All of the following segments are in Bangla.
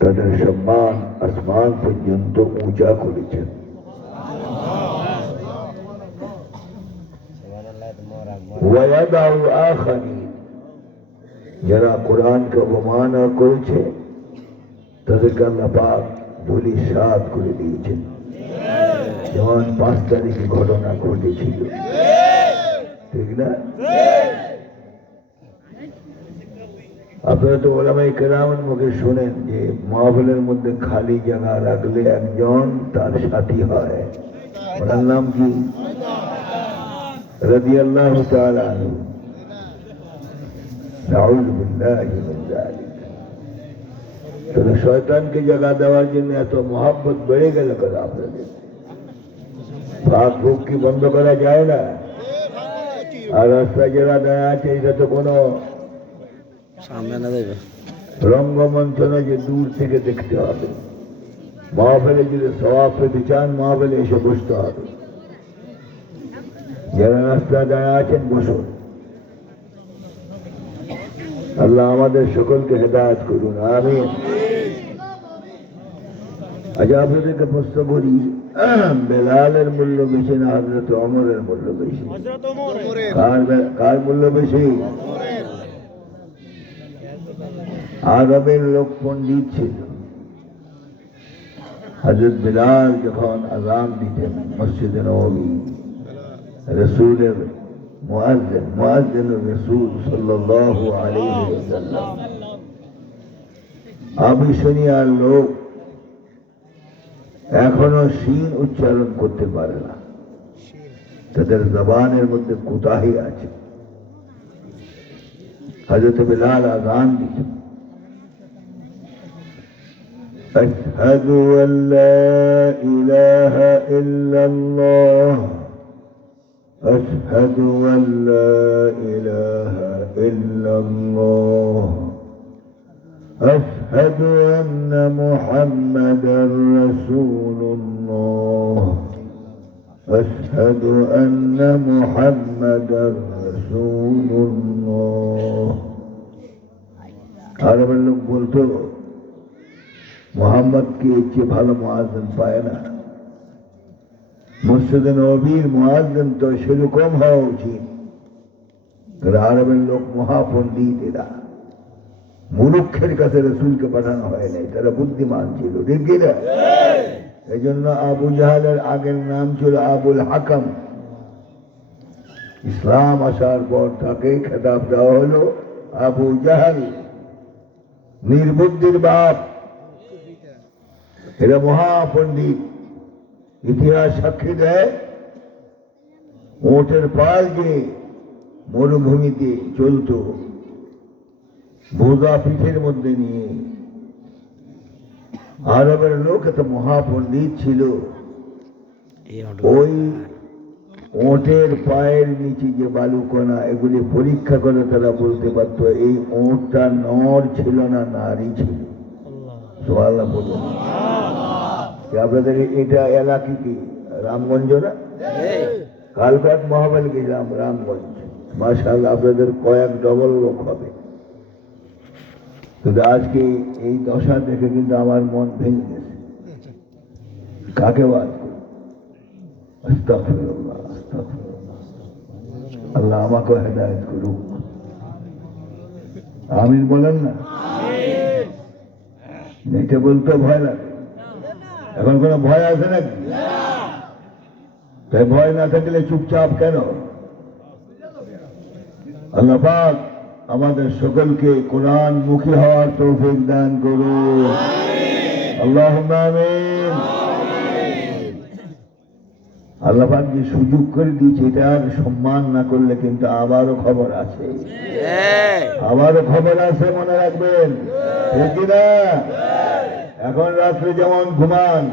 তাদের সম্মান আসমান পর্যন্ত উঁচা করেছেন যারা কোরআনকে অবমাননা করেছে তাদেরকে আল্লাহ পাক ধুলি সাত করে দিয়েছেন যেমন পাঁচ তারিখে ঘটনা ঘটেছিল ঠিক না আপনারা তো ওলামাই কেরামের মুখে শোনেন যে মাহফিলের মধ্যে খালি জায়গা রাখলে একজন তার সাথী হয়। ওনার নাম কি? শয়তানকে জায়গা দেওয়ার জন্য এত মহাব্বত বেড়ে গেল কেন আপনাদের? পাক ভোগ কি বন্ধ করা যায় না? আর রাস্তায় যারা দেয়া আছে, এটা তো কোনো সামনে না যাইবে যে দূর থেকে দেখতে হবে। মহাফেলে যদি সবাব পেতে চান মহাফেলে এসে বসতে হবে। যারা রাস্তা দাঁড়া আছেন বসুন। আল্লাহ আমাদের সকলকে হেদায়ত করুন আমি আজ আপনাদেরকে প্রশ্ন করি বেলালের মূল্য বেশি না হজরত অমরের মূল্য বেশি? কার কার মূল্য বেশি? আরবের লোক পণ্ডিত ছিল। হজরত বিলাল যখন আজান দিতেন মসজিদে নবী রসুলের মুআজ্জিন মুআজ্জিন রসুল সাল্লাল্লাহু আলাইহি ওয়াসাল্লাম। আবিসনিয়ার লোক এখনও শিন উচ্চারণ করতে পারে না। তাদের জবানের মধ্যে কুতাহি আছে। হজরত বিলাল আজান দিতেন। أشهد أن لا إله إلا الله. أشهد أن لا إله إلا الله. أشهد أن محمدا رسول الله. أشهد أن محمدا رسول الله. عرب اللي قلت মোহাম্মদকে চেয়ে ভালো মহাজন পায় না। মুর্শিদে নবীর মহাজন তো সেরকম হওয়া উচিত। আরবের লোক মহাপণ্ডিত এরা মুরুক্ষের কাছে রসুলকে পাঠানো হয় নাই, তারা বুদ্ধিমান ছিল, ঠিক কি না? এই জন্য আবু জাহালের আগের নাম ছিল আবুল হাকাম। ইসলাম আসার পর তাকে খেতাব দেওয়া হলো আবু জাহাল। নির্বুদ্ধির বাপ এরা মহাপণ্ডিত। ইতিহাস সাক্ষী দেয় ওটের পাল যে মরুভূমিতে চলত বোঝা পিঠের মধ্যে নিয়ে। আরবের লোক এত মহাপণ্ডিত ছিল। ওই ওটের পায়ের নিচে যে বালুকণা এগুলি পরীক্ষা করে তারা বলতে পারতো এই ওটটা নর ছিল না নারী ছিল। সোয়াল্লাহ বলুন। আপনাদের এটা এলাকা কি? রামগঞ্জ না? কালকে এক মহাবেল গেছিলাম রামগঞ্জ। মাসাল আপনাদের কয়েক ডবল লোক হবে। কিন্তু আজকে এই দশা দেখে কিন্তু আমার মন ভেঙে গেছে। কাকে বাদ। আল্লাহ আমাকে হেদায়ত করুক। আমিন বলেন না? এটা বলতে ভয় লাগে। এখন কোনো ভয় আছে নাকি? তাই ভয় না থাকলে চুপচাপ কেন? আল্লাহ পাক আমাদের সকলকে কোরআন মুখী হওয়ার তৌফিক দান করুন। আল্লাহ আমিন। আল্লাহ পাক যে সুযোগ করে দিয়েছে এটা আর সম্মান না করলে কিন্তু আবারও খবর আছে। আবারও খবর আছে মনে রাখবেন। ঠিক না এখন রাত্রে যেমন ঘুমান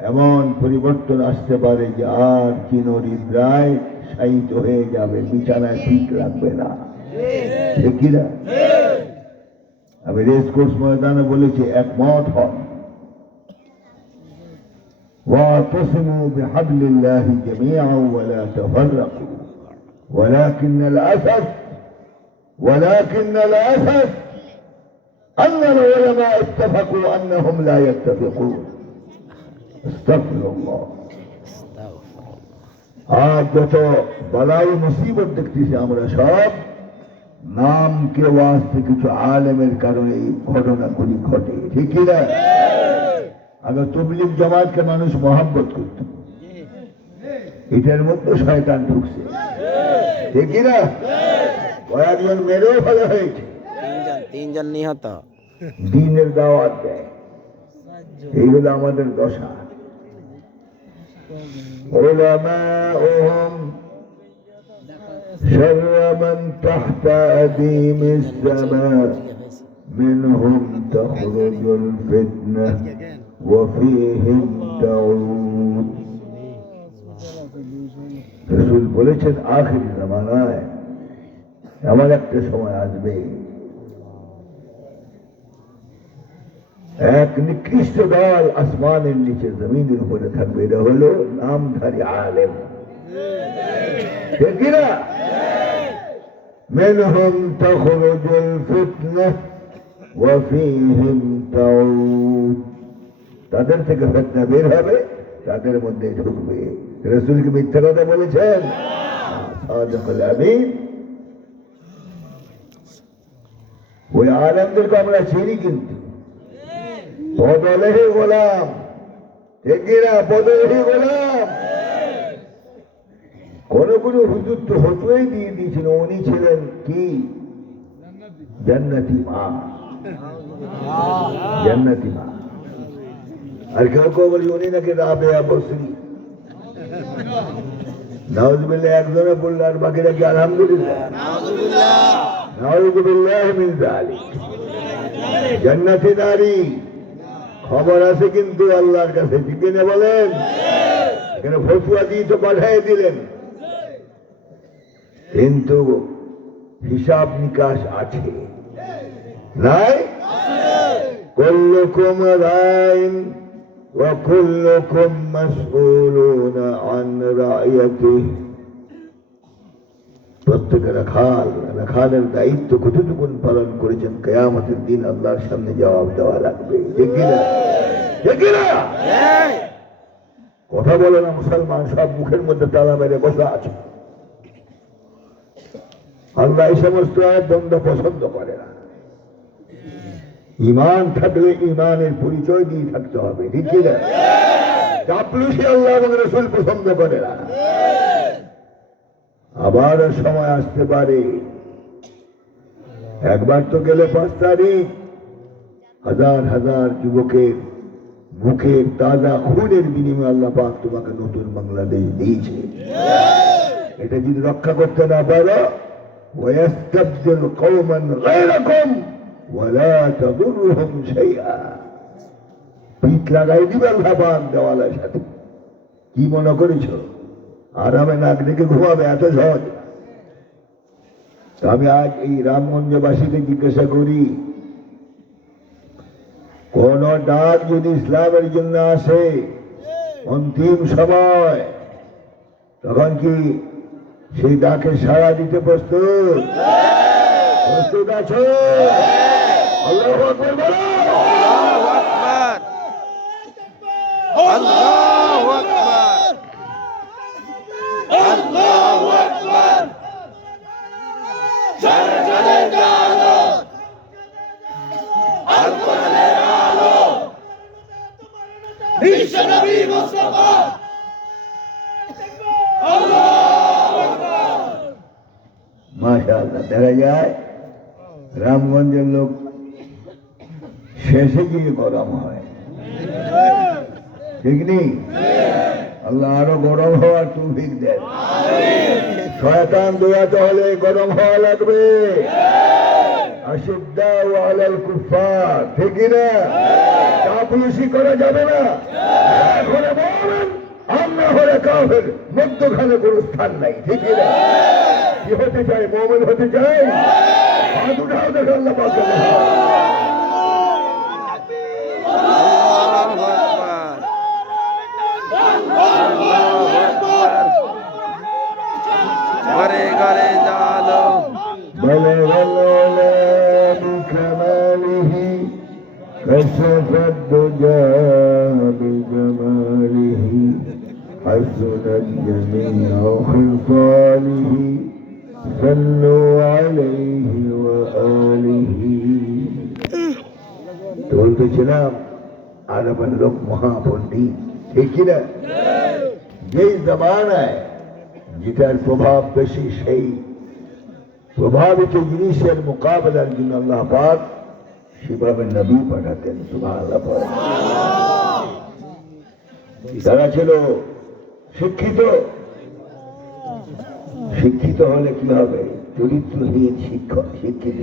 এমন পরিবর্তন আসতে পারে যে আর চিনরিদ্রায় শায়িত হয়ে যাবে বিছানায় ঠিক রাখবে না ঠিক কি না আমি রেস কোর্স ময়দানে বলেছি একমত হন واعتصموا بحبل الله جميعا ولا تفرقوا ولكن الأسف ولكن الأسف أن العلماء اتفقوا أنهم لا يتفقون استغفر الله আজ যত বালাই মুসিবত দেখতেছি আমরা সব নামকে ওয়াস্তে কিছু আলেমের কারণে এই ঘটনাগুলি ঘটে ঠিক কি না আগে তবলিগ জামাতকে মানুষ মহাব্বত করত এটার মধ্যে শয়তান ঢুকছে ঠিক কি না কয়েকজন মেরেও ভালো হয়েছে তিনজন তিনজন নিহত দিনের দাওয়াত দেয় এই হলো আমাদের দশা علماؤهم شر من تحت أديم السماء منهم تخرج الفتنة وفيهم تعود রসুল বলেছেন আখির জামানায় এমন একটা সময় আসবে এক নিকৃষ্ট দল আসমানের নিচে জমিনের উপরে থাকবে এটা হলো নামধারী আলেম ঠিক কিনা منهم تخرج الفتنة وفيهم تعود তাদের থেকে ফেতনা বের হবে তাদের মধ্যে ঢুকবে রসুলকে মিথ্যা কথা বলেছেন সাদাকাল আমিন ওই আলেমদেরকে আমরা চিনি কিন্তু বদলেহি গোলাম। ঠিক না বদলেহি গোলাম। কোন কোন হুজুর তো হতুয়াই দিয়ে দিয়েছিল, উনি ছিলেন কি? জান্নাতি মা। জান্নাতি মা। আর কেউ কেউ বলি, উনি নাকি রাবেয়া বসরি নাউজবিল্লাহ একজনে বলল, আর বাকিরা কি আলহামদুলিল্লাহ। নাউজবিল্লাহ। মিন জান্নাতি নারী। খবর আছে কিন্তু আল্লাহর কাছে ঠিক না বলেন এখানে ফতুয়া দিয়ে তো পাঠাই দিলেন কিন্তু হিসাব নিকাশ আছে নাই كلكم راع وكلكم مسؤولون عن رعيته প্রত্যেকের রাখাল রাখালের দায়িত্ব কতটুকুন পালন করেছেন কেয়ামতের দিন আল্লাহর সামনে জবাব দেওয়া লাগবে। কিনা কথা বলে না মুসলমান সব মুখের মধ্যে তালা মেরে বসে আছে। আল্লাহ এই সমস্ত দ্বন্দ্ব পছন্দ করে না। ইমান থাকলে ইমানের পরিচয় দিয়ে থাকতে হবে ঠিক কিনা চাপলুসি আল্লাহ এবং রসুল পছন্দ করে না। আবার সময় আসতে পারে একবার তো গেলে পাঁচ তারিখ হাজার হাজার যুবকের মুখের তাজা খুনের বিনিময়ে আল্লাহ পাক তোমাকে নতুন বাংলাদেশ দিয়েছে এটা যদি রক্ষা করতে না পারো ويستبدل قوما غيركم ولا تضرهم شيئا পিঠ লাগাই দিবে আল্লাহ পাক দেওয়ালের সাথে কি মনে করেছ আরামে নাক ঘুমাবে, এত। তো আমি আজ এই রামগঞ্জবাসীকে জিজ্ঞাসা করি, কোন ডাক যদি ইসলামের জন্য আসে অন্তিম সময়, তখন কি সেই ডাকে সাড়া দিতে প্রস্তুত প্রস্তুত আছো আল্লাহ। আল্লাহু আকবার আল্লাহু আকবার মাশাআল্লাহ দেখা যায় রামগঞ্জের লোক শেষে গিয়ে গরম হয়। ঠিক নেই আল্লাহ আরও গরম হওয়ার তৌফিক দেন। শয়তান দোয়াতে হলে গরম হওয়া লাগবে। ও আলাল ঠিক না? করা যাবে না। বলেন আমরা হলে কাফের। মধ্যখানে কোনো স্থান নাই। ঠিক না? কি হতে চাই মোমেন হতে চাই হাত উঠাও আল্লাহ صلوا عليه وآله বলতেছিলাম আরবের লোক মহাপণ্ডিত ঠিক কিনা যেই জমানায় যেটার প্রভাব বেশি সেই প্রভাবিত জিনিসের মোকাবেলার জন্য আল্লাহ পাক সেভাবে নবী পাঠাতেন সুবহানাল্লাহ পড়ে। তারা ছিল শিক্ষিত শিক্ষিত হলে কি হবে চরিত্রহীন শিক্ষক, শিক্ষিত?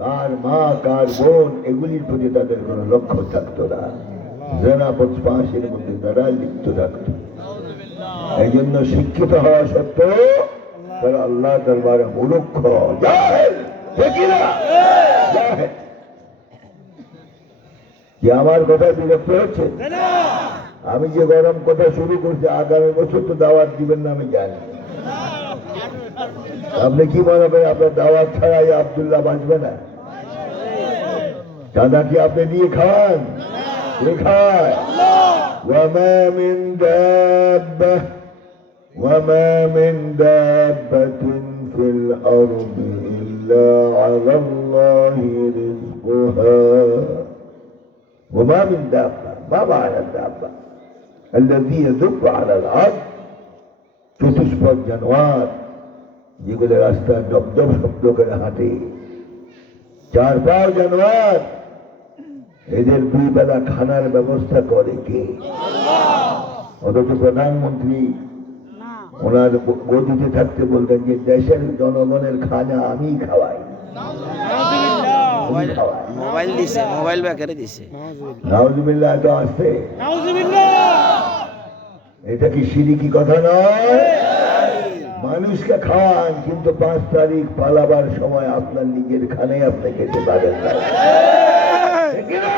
কার মা, কার বোন, এগুলির প্রতি তাদের কোনো লক্ষ্য থাকতো না জেনা পাশের মধ্যে, তারা লিপ্ত থাকত এই জন্য শিক্ষিত হওয়া সত্ত্বেও তারা আল্লাহ দরবারে? জাহেল। কি আমার কথা বিরক্ত হচ্ছে আমি যে গরম কথা শুরু করছি আগামী বছর তো দাওয়াত দিবেন না আমি জানি আপনি কি মনে করেন আপনার দাওয়াত ছাড়াই আবদুল্লাহ বাঁচবে না দাদা কি আপনি নিয়ে খাওয়ান কে খায় وما من دابة وما من دابة في الأرض إلا على الله رزقها وما من دابة ما معنى الدابة الذي يدب على الأرض চতুষ্পদ জানোয়ার যেগুলো রাস্তায় দপদপ শব্দ করে হাঁটে চার পাও জানোয়ার এদের দুই বেলা খানার ব্যবস্থা করে কে অথচ প্রধানমন্ত্রী ওনার গদিতে থাকতে বলতেন যে দেশের জনগণের খানা আমি খাওয়াই আমি খাওয়াই মোবাইল দিছে মোবাইল ব্যাকারে দিছে নাউজুবিল্লাহ তো আসছে এটা কি সিরিকি কথা নয় মানুষকে খান কিন্তু পাঁচ তারিখ পালাবার সময় আপনার নিজের খানে আপনি খেতে পারেন না ঠিক কি না?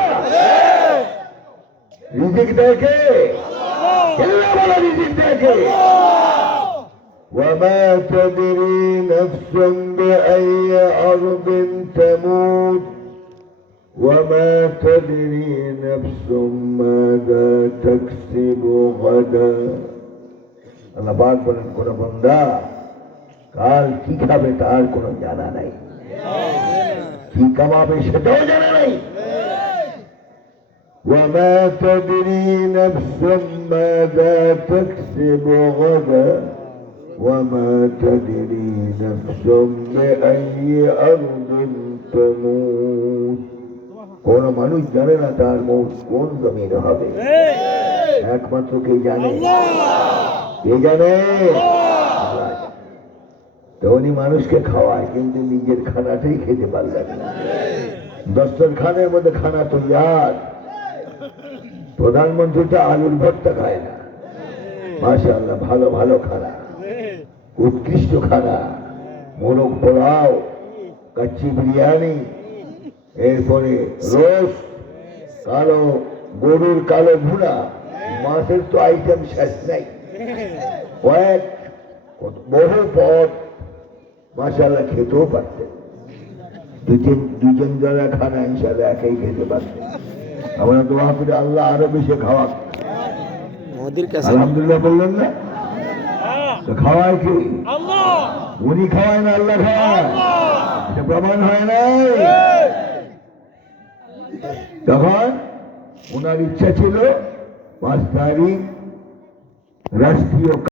রিজিক দেখে বলো রিজিক দেখে وما تدري نفس بأي أرض تموت وما تدري نفس ماذا تكسب غدا আল্লাহ পাক বলেন কোন বন্দা কাল কি খাবে তার কোনো জানা নাই কি কামাবে সেটাও জানা নাই وما تدري نفس ماذا تكسب غدا وما تدري نفس بأي أرض تموت কোন মানুষ জানে না তার মৌত কোন জমিনে হবে। একমাত্র কে জানে? কে জানে? তো উনি মানুষকে খাওয়ায় কিন্তু নিজের খানাটাই খেতে পারলেন না। দস্তর খানের মধ্যে খানা তো ইয়ার প্রধানমন্ত্রীটা আলুর ভর্তা খায় না। মাসা আল্লাহ ভালো ভালো খানা। উৎকৃষ্ট খানা। মোরগ পোলাও কাচ্চি বিরিয়ানি এরপরে রোস কালো গরুর কালো ভুনা মাছের তো আইটেম শেষ নাই। কয়েক বহু পদ মাসাল্লাহ খেতেও পারতেন। দুজন দুজন যারা খানা ইনশাল্লাহ একাই খেতে পারতেন। আমরা দোয়া করে আল্লাহ আরও বেশি খাওয়া আলহামদুলিল্লাহ বললেন না? তো খাওয়ায় কি? উনি খাওয়ায় না আল্লাহ খাওয়ায়? এটা প্রমাণ হয় নাই? তখন ওনার ইচ্ছা ছিল পাঁচ তারিখ রাষ্ট্রীয়